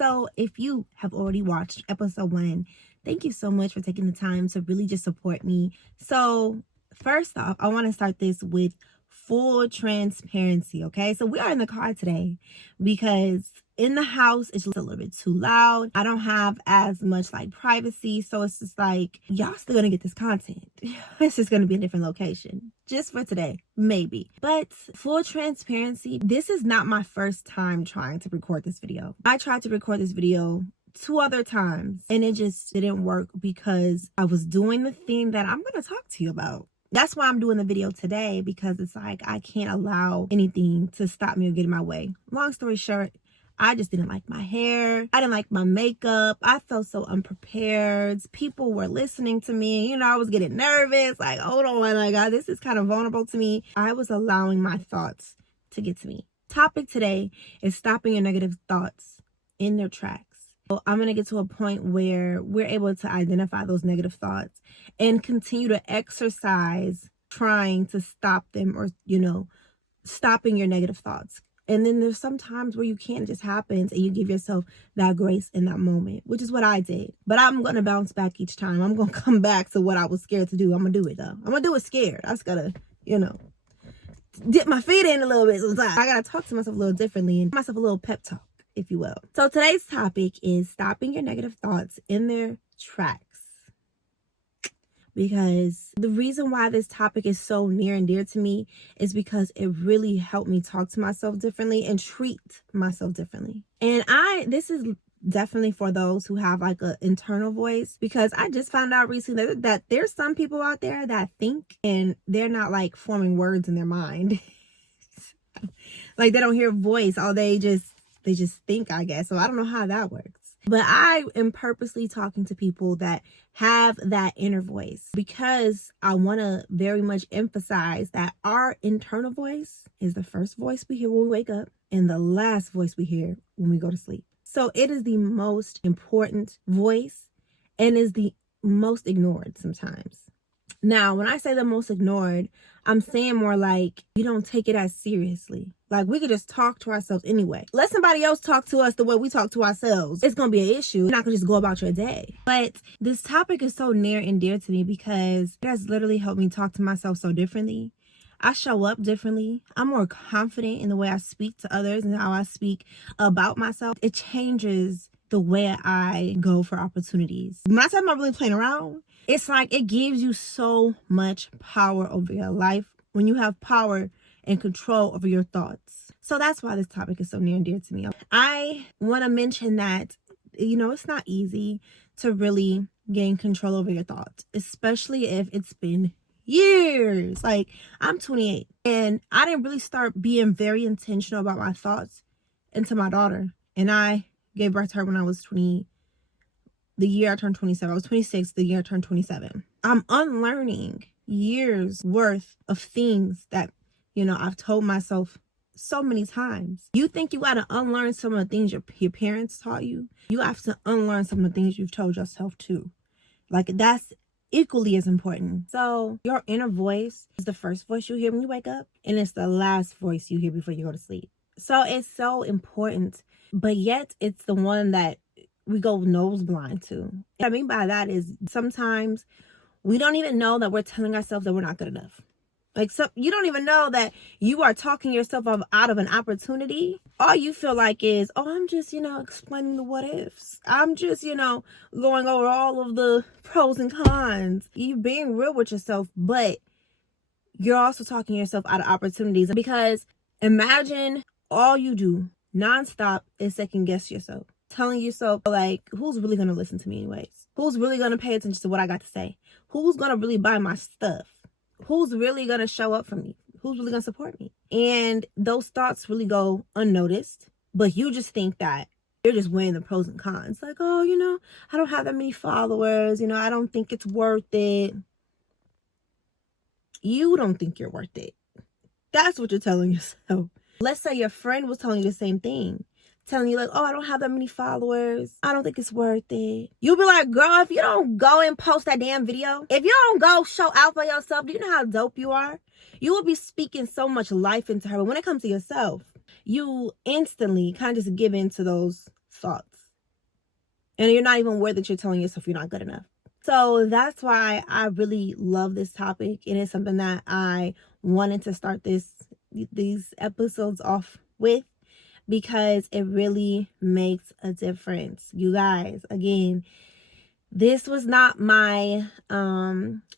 So if you have already watched episode 1, thank you so much for taking the time to really just support me. So first off, I want to start this with full transparency, okay? So we are in the car today because in the house it's just a little bit too loud. I don't have as much like privacy, so it's just like y'all still gonna get this content. It's just gonna be a different location just for today, maybe. But full transparency, this is not my first time trying to record this video. I tried to record this video 2 other times and it just didn't work because I was doing the thing that I'm gonna talk to you about. That's why I'm doing the video today, because it's like I can't allow anything to stop me or get in my way. Long story short, I just didn't like my hair. I didn't like my makeup. I felt so unprepared. People were listening to me. You know, I was getting nervous. Like, hold on, my God, this is kind of vulnerable to me. I was allowing my thoughts to get to me. Topic today is stopping your negative thoughts in their tracks. So I'm going to get to a point where we're able to identify those negative thoughts and continue to exercise trying to stop them, or, you know, stopping your negative thoughts. And then there's some times where you can't, just happens, and you give yourself that grace in that moment, which is what I did. But I'm going to bounce back each time. I'm going to come back to what I was scared to do. I'm going to do it though. I'm going to do it scared. I just got to, you know, dip my feet in a little bit sometimes. I got to talk to myself a little differently and give myself a little pep talk, if you will. So today's topic is stopping your negative thoughts in their tracks. Because the reason why this topic is so near and dear to me is because it really helped me talk to myself differently and treat myself differently. And this is definitely for those who have like an internal voice, because I just found out recently that there's some people out there that think and they're not like forming words in their mind. Like they don't hear voice, or they just think, I guess. So I don't know how that works. But I am purposely talking to people that have that inner voice, because I want to very much emphasize that our internal voice is the first voice we hear when we wake up and the last voice we hear when we go to sleep. So it is the most important voice and is the most ignored sometimes. Now, when I say the most ignored, I'm saying more like you don't take it as seriously. Like we could just talk to ourselves anyway. Let somebody else talk to us the way we talk to ourselves. It's going to be an issue. You're not going to just go about your day. But this topic is so near and dear to me because it has literally helped me talk to myself so differently. I show up differently. I'm more confident in the way I speak to others and how I speak about myself. It changes the way I go for opportunities. When I say I'm not really playing around, it's like it gives you so much power over your life when you have power and control over your thoughts. So that's why this topic is so near and dear to me. I want to mention that, you know, it's not easy to really gain control over your thoughts, especially if it's been years. Like I'm 28 and I didn't really start being very intentional about my thoughts until my daughter. And I gave birth to her when I was 20. The year I turned 27. I was 26 the year I turned 27. I'm unlearning years worth of things that, you know, I've told myself so many times. You think you got to unlearn some of the things your parents taught you? You have to unlearn some of the things you've told yourself too. Like that's equally as important. So your inner voice is the first voice you hear when you wake up, and it's the last voice you hear before you go to sleep. So it's so important, but yet it's the one that we go nose blind to. What I mean by that is sometimes we don't even know that we're telling ourselves that we're not good enough. Like, so you don't even know that you are talking yourself out of an opportunity. All you feel like is, oh, I'm just, you know, explaining the what ifs. I'm just, you know, going over all of the pros and cons. You're being real with yourself, but you're also talking yourself out of opportunities. Because imagine all you do nonstop is second guess yourself. Telling yourself, like, who's really going to listen to me anyways? Who's really going to pay attention to what I got to say? Who's going to really buy my stuff? Who's really going to show up for me? Who's really going to support me? And those thoughts really go unnoticed, but you just think that you're just weighing the pros and cons. Like, oh, you know, I don't have that many followers. You know, I don't think it's worth it. You don't think you're worth it. That's what you're telling yourself. Let's say your friend was telling you the same thing. Telling you like, oh, I don't have that many followers. I don't think it's worth it. You'll be like, girl, if you don't go and post that damn video, if you don't go show out for yourself, do you know how dope you are? You will be speaking so much life into her. But when it comes to yourself, you instantly kind of just give in to those thoughts. And you're not even aware that you're telling yourself you're not good enough. So that's why I really love this topic. It is something that I wanted to start these episodes off with, because it really makes a difference. You guys, again, this was not my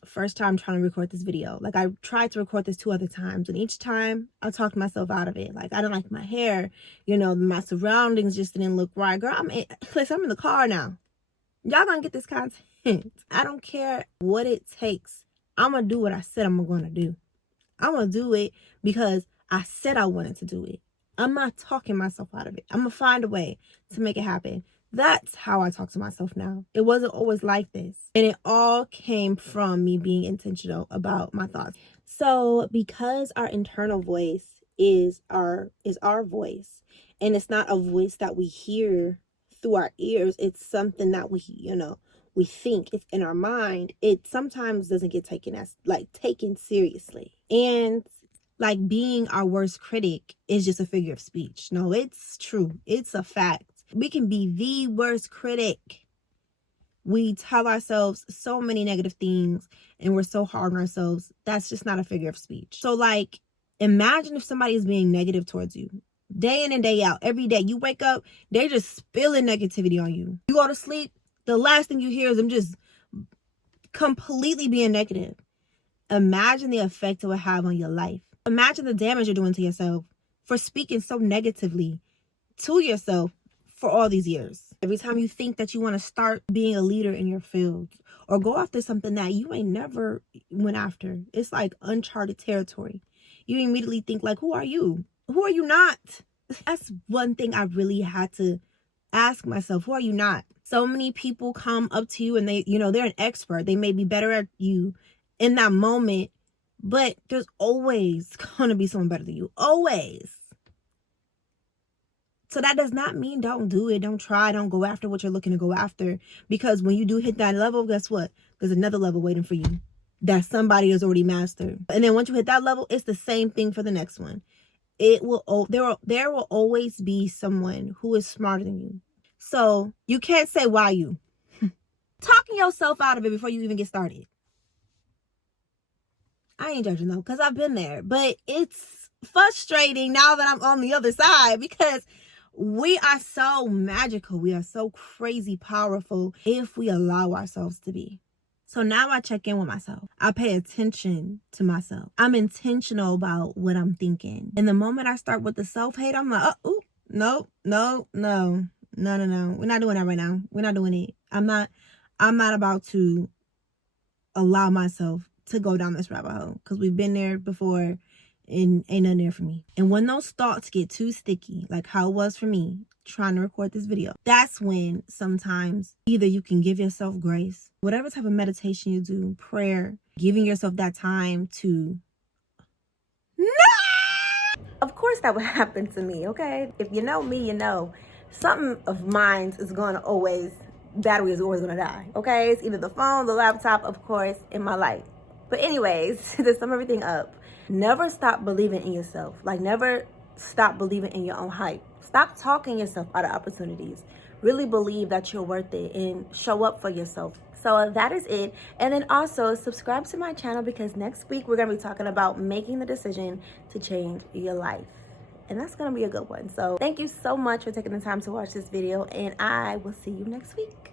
first time trying to record this video. Like, I tried to record this 2 other times, and each time I talked myself out of it. Like, I didn't like my hair, you know, my surroundings just didn't look right. Girl, I'm in the car now. Y'all gonna get this content. I don't care what it takes. I'm gonna do what I said I'm gonna do. I'm gonna do it because I said I wanted to do it. I'm not talking myself out of it. I'm gonna find a way to make it happen. That's how I talk to myself now. It wasn't always like this. And it all came from me being intentional about my thoughts. So because our internal voice is our voice, and it's not a voice that we hear through our ears, it's something that we think, it's in our mind. It sometimes doesn't get taken seriously. And like, being our worst critic is just a figure of speech. No, it's true. It's a fact. We can be the worst critic. We tell ourselves so many negative things and we're so hard on ourselves. That's just not a figure of speech. So like, imagine if somebody is being negative towards you day in and day out. Every day you wake up, they're just spilling negativity on you. You go to sleep, the last thing you hear is them just completely being negative. Imagine the effect it would have on your life. Imagine the damage you're doing to yourself for speaking so negatively to yourself for all these years. Every time you think that you want to start being a leader in your field or go after something that you ain't never went after, it's like uncharted territory. You immediately think like, who are you? Who are you not? That's one thing I really had to ask myself. Who are you not? So many people come up to you and they're an expert. They may be better at you in that moment, but there's always going to be someone better than you. Always. So that does not mean don't do it. Don't try. Don't go after what you're looking to go after. Because when you do hit that level, guess what? There's another level waiting for you that somebody has already mastered. And then once you hit that level, it's the same thing for the next one. There will always be someone who is smarter than you. So you can't say, why you? Talking yourself out of it before you even get started. I ain't judging though, because I've been there. But it's frustrating now that I'm on the other side, because we are so magical. We are so crazy powerful if we allow ourselves to be. So now I check in with myself. I pay attention to myself. I'm intentional about what I'm thinking. And the moment I start with the self-hate, I'm like, oh, no. We're not doing that right now. We're not doing it. I'm not about to allow myself to go down this rabbit hole, because we've been there before and ain't nothing there for me. And when those thoughts get too sticky, like how it was for me trying to record this video, that's when sometimes either you can give yourself grace, whatever type of meditation you do, prayer, giving yourself that time to Of course that would happen to me, okay? If you know me, you know something of mine is going to battery is always going to die, okay? It's either the phone, the laptop, of course, and my light. But anyways, to sum everything up, never stop believing in yourself. Like, never stop believing in your own hype. Stop talking yourself out of opportunities. Really believe that you're worth it and show up for yourself. So that is it. And then also subscribe to my channel, because next week we're going to be talking about making the decision to change your life. And that's going to be a good one. So thank you so much for taking the time to watch this video, and I will see you next week.